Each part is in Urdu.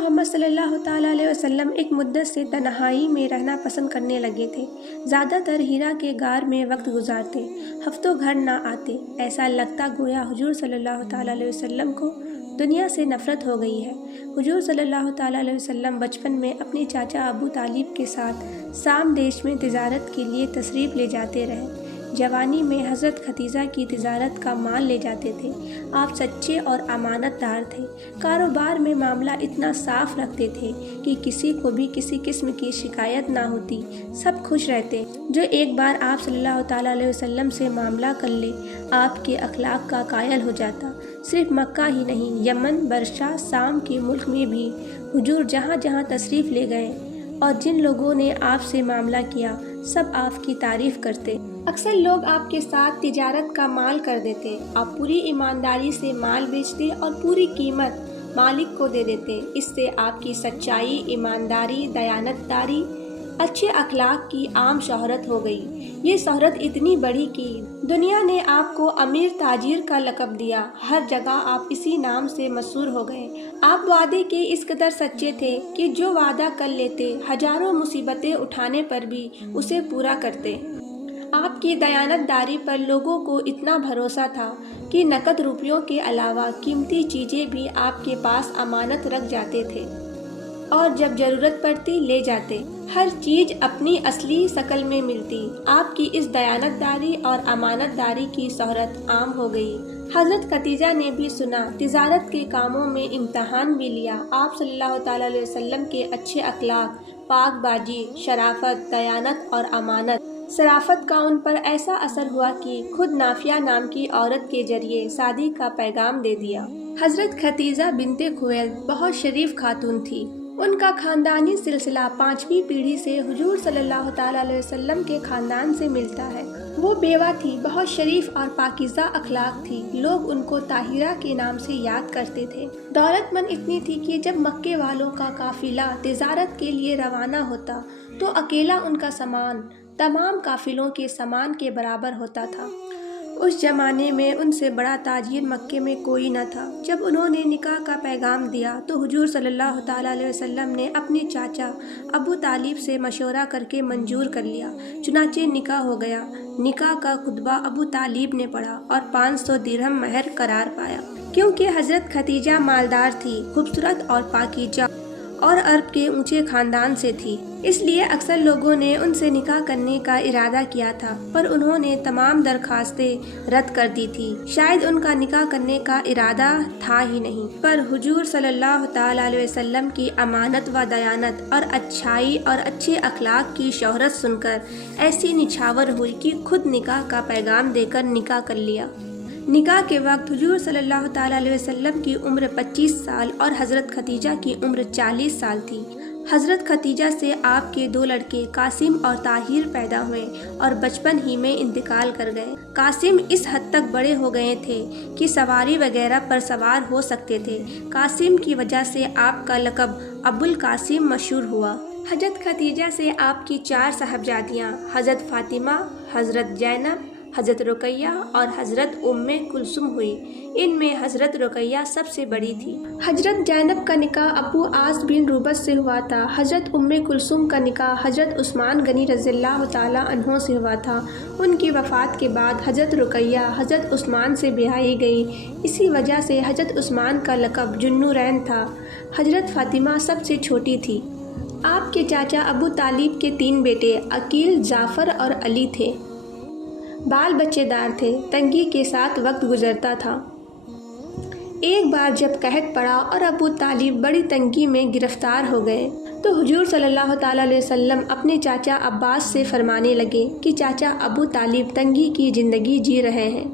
محمد صلی اللہ تعالیٰ علیہ وسلم ایک مدت سے تنہائی میں رہنا پسند کرنے لگے تھے۔ زیادہ تر ہیرا کے غار میں وقت گزارتے، ہفتوں گھر نہ آتے۔ ایسا لگتا گویا حضور صلی اللہ تعالیٰ علیہ وسلم کو دنیا سے نفرت ہو گئی ہے۔ حضور صلی اللہ تعالیٰ علیہ وسلم بچپن میں اپنے چاچا ابو طالب کے ساتھ شام دیش میں تجارت کے لیے تشریف لے جاتے رہے۔ جوانی میں حضرت ختیجہ کی تجارت کا مال لے جاتے تھے۔ آپ سچے اور امانت دار تھے۔ کاروبار میں معاملہ اتنا صاف رکھتے تھے کہ کسی کو بھی کسی قسم کی شکایت نہ ہوتی، سب خوش رہتے۔ جو ایک بار آپ صلی اللہ تعالیٰ علیہ وسلم سے معاملہ کر لے، آپ کے اخلاق کا قائل ہو جاتا۔ صرف مکہ ہی نہیں، یمن، برشا، شام کے ملک میں بھی حضور جہاں جہاں تشریف لے گئے اور جن لوگوں نے آپ سے معاملہ کیا، سب آپ کی تعریف کرتے۔ اکثر لوگ آپ کے ساتھ تجارت کا مال کر دیتے۔ آپ پوری ایمانداری سے مال بیچتے اور پوری قیمت مالک کو دے دیتے۔ اس سے آپ کی سچائی، ایمانداری، دیانت داری، اچھے اخلاق کی عام شہرت ہو گئی۔ یہ شہرت اتنی بڑھی کہ دنیا نے آپ کو امیر تاجر کا لقب دیا۔ ہر جگہ آپ اسی نام سے مشہور ہو گئے۔ آپ وعدے کے اس قدر سچے تھے کہ جو وعدہ کر لیتے، ہزاروں مصیبتیں اٹھانے پر بھی اسے پورا کرتے۔ آپ کی دیانت داری پر لوگوں کو اتنا بھروسہ تھا کہ نقد روپیوں کے علاوہ قیمتی چیزیں بھی آپ کے پاس امانت رکھ جاتے تھے اور جب ضرورت پڑتی لے جاتے۔ ہر چیز اپنی اصلی شکل میں ملتی۔ آپ کی اس دیانت داری اور امانت داری کی شہرت عام ہو گئی۔ حضرت ختیجہ نے بھی سنا، تجارت کے کاموں میں امتحان بھی لیا۔ آپ صلی اللہ تعالیٰ علیہ وسلم کے اچھے اخلاق، پاک بازی، شرافت، دیانت اور امانت، شرافت کا ان پر ایسا اثر ہوا کہ خود نافیہ نام کی عورت کے ذریعے شادی کا پیغام دے دیا۔ حضرت ختیجہ بنت خویلد بہت شریف خاتون تھی۔ ان کا خاندانی سلسلہ 5ویں پیڑھی سے حضور صلی اللہ تعالیٰ علیہ وسلم کے خاندان سے ملتا ہے۔ وہ بیوہ تھی، بہت شریف اور پاکیزہ اخلاق تھی۔ لوگ ان کو طاہرہ کے نام سے یاد کرتے تھے۔ دولت مند اتنی تھی کہ جب مکے والوں کا قافلہ تجارت کے لیے روانہ ہوتا تو اکیلا ان کا سامان تمام قافلوں کے سامان کے برابر ہوتا تھا۔ اس زمانے میں ان سے بڑا تاجر مکے میں کوئی نہ تھا۔ جب انہوں نے نکاح کا پیغام دیا تو حضور صلی اللہ تعالیٰ علیہ وسلم نے اپنے چاچا ابو طالب سے مشورہ کر کے منظور کر لیا۔ چنانچہ نکاح ہو گیا۔ نکاح کا خطبہ ابو طالب نے پڑھا اور 500 درہم مہر قرار پایا۔ کیونکہ حضرت ختیجہ مالدار تھی، خوبصورت اور پاکیزہ اور عرب کے اونچے خاندان سے تھی، اس لیے اکثر لوگوں نے ان سے نکاح کرنے کا ارادہ کیا تھا، پر انہوں نے تمام درخواستیں رد کر دی تھی۔ شاید ان کا نکاح کرنے کا ارادہ تھا ہی نہیں، پر حضور صلی اللہ تعالیٰ علیہ وسلم کی امانت و دیانت اور اچھائی اور اچھے اخلاق کی شہرت سن کر ایسی نچھاور ہوئی کہ خود نکاح کا پیغام دے کر نکاح کر لیا۔ نکاح کے وقت حضور صلی اللہ تعالیٰ علیہ وسلم کی عمر 25 سال اور حضرت ختیجہ کی عمر 40 سال تھی۔ حضرت ختیجہ سے آپ کے 2 لڑکے قاسم اور طاہر پیدا ہوئے اور بچپن ہی میں انتقال کر گئے۔ قاسم اس حد تک بڑے ہو گئے تھے کہ سواری وغیرہ پر سوار ہو سکتے تھے۔ قاسم کی وجہ سے آپ کا لقب ابو القاسم مشہور ہوا۔ حضرت ختیجہ سے آپ کی 4 صاحبزادیاں حضرت فاطمہ، حضرت زینب، حضرت رقیہ اور حضرت ام کلثوم ہوئی۔ ان میں حضرت رقیہ سب سے بڑی تھی۔ حضرت زینب کا نکاح ابو عاص بن روبت سے ہوا تھا۔ حضرت ام کلثوم کا نکاح حضرت عثمان غنی رضی اللہ تعالیٰ عنہ سے ہوا تھا۔ ان کی وفات کے بعد حضرت رقیہ حضرت عثمان سے بیاہی گئی۔ اسی وجہ سے حضرت عثمان کا لقب ذوالنورین تھا۔ حضرت فاطمہ سب سے چھوٹی تھی۔ آپ کے چاچا ابو طالب کے 3 بیٹے عقیل، جعفر اور علی تھے۔ بال بچے دار تھے، تنگی کے ساتھ وقت گزرتا تھا۔ ایک بار جب قحط پڑا اور ابو طالب بڑی تنگی میں گرفتار ہو گئے تو حضور صلی اللہ تعالیٰ علیہ وسلم اپنے چاچا عباس سے فرمانے لگے کہ چاچا ابو طالب تنگی کی زندگی جی رہے ہیں،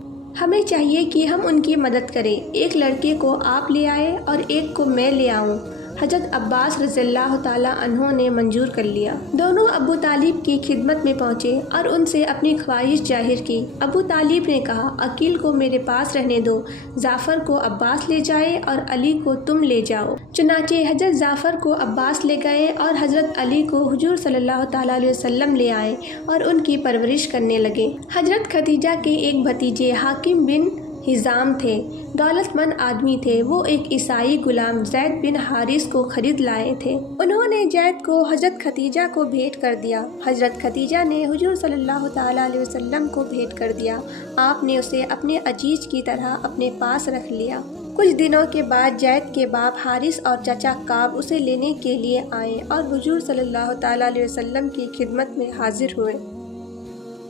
ہمیں چاہیے کہ ہم ان کی مدد کریں۔ ایک لڑکے کو آپ لے آئے اور ایک کو میں لے آؤں۔ حضرت عباس رضی اللہ تعالیٰ عنہ نے منظور کر لیا۔ دونوں ابو طالب کی خدمت میں پہنچے اور ان سے اپنی خواہش ظاہر کی۔ ابو طالب نے کہا، عقیل کو میرے پاس رہنے دو، جعفر کو عباس لے جائے اور علی کو تم لے جاؤ۔ چنانچہ حضرت جعفر کو عباس لے گئے اور حضرت علی کو حضور صلی اللہ تعالیٰ علیہ وسلم لے آئے اور ان کی پرورش کرنے لگے۔ حضرت ختیجہ کے ایک بھتیجے حاکم بن حزام تھے، دولت مند آدمی تھے۔ وہ ایک عیسائی غلام زید بن حارث کو خرید لائے تھے۔ انہوں نے زید کو حضرت ختیجہ کو بھیٹ کر دیا۔ حضرت ختیجہ نے حضور صلی اللہ تعالیٰ علیہ وسلم کو بھیٹ کر دیا۔ آپ نے اسے اپنے عزیز کی طرح اپنے پاس رکھ لیا۔ کچھ دنوں کے بعد زید کے باپ حارث اور چچا کعب اسے لینے کے لیے آئے اور حضور صلی اللہ تعالیٰ علیہ وسلم کی خدمت میں حاضر ہوئے۔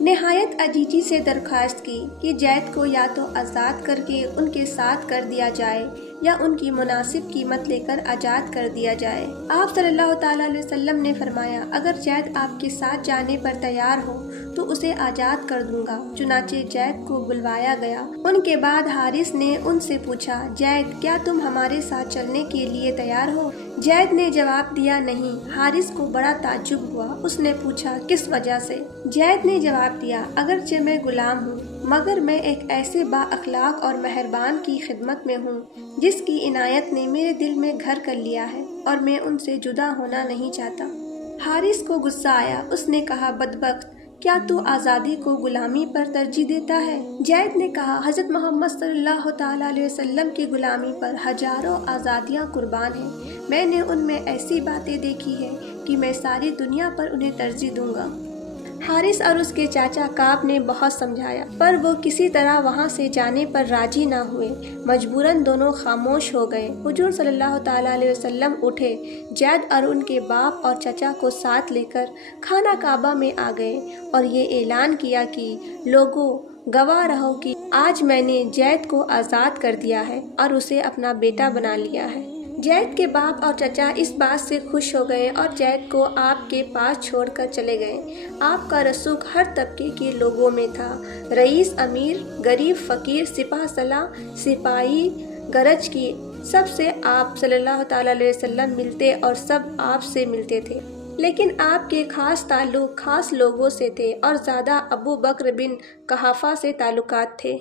نہایت عجیزی سے درخواست کی کہ زید کو یا تو آزاد کر کے ان کے ساتھ کر دیا جائے یا ان کی مناسب قیمت لے کر آزاد کر دیا جائے۔ آپ صلی اللہ تعالیٰ علیہ وسلم نے فرمایا، اگر زید آپ کے ساتھ جانے پر تیار ہو تو اسے آزاد کر دوں گا۔ چنانچہ زید کو بلوایا گیا۔ ان کے بعد حارث نے ان سے پوچھا، زید کیا تم ہمارے ساتھ چلنے کے لیے تیار ہو؟ زید نے جواب دیا، نہیں۔ حارث کو بڑا تعجب ہوا۔ اس نے پوچھا، کس وجہ سے؟ زید نے جواب دیا، اگرچہ میں غلام ہوں مگر میں ایک ایسے با اخلاق اور مہربان کی خدمت میں ہوں جس کی عنایت نے میرے دل میں گھر کر لیا ہے اور میں ان سے جدا ہونا نہیں چاہتا۔ حارث کو غصہ آیا۔ اس نے کہا، بدبخت، کیا تو آزادی کو غلامی پر ترجیح دیتا ہے؟ زید نے کہا، حضرت محمد صلی اللہ تعالیٰ علیہ وسلم کی غلامی پر ہزاروں آزادیاں قربان ہیں۔ میں نے ان میں ایسی باتیں دیکھی ہیں کہ میں ساری دنیا پر انہیں ترجیح دوں گا۔ حارث اور اس کے چاچا کعب نے بہت سمجھایا پر وہ کسی طرح وہاں سے جانے پر راضی نہ ہوئے۔ مجبوراً دونوں خاموش ہو گئے۔ حضور صلی اللہ تعالیٰ علیہ وسلم اٹھے، زید اور ان کے باپ اور چچا کو ساتھ لے کر خانہ کعبہ میں آ گئے اور یہ اعلان کیا کہ لوگوں، گواہ رہو کہ آج میں نے زید کو آزاد کر دیا ہے اور اسے اپنا بیٹا بنا لیا ہے۔ زید کے باپ اور چچا اس بات سے خوش ہو گئے اور زید کو آپ کے پاس چھوڑ کر چلے گئے۔ آپ کا رسوخ ہر طبقے کے لوگوں میں تھا، رئیس، امیر، غریب، فقیر، سپہ سالار، سپاہی، گرج کی، سب سے آپ صلی اللہ تعالیٰ علیہ وسلم ملتے اور سب آپ سے ملتے تھے۔ لیکن آپ کے خاص تعلق خاص لوگوں سے تھے اور زیادہ ابو بکر بن قحافہ سے تعلقات تھے۔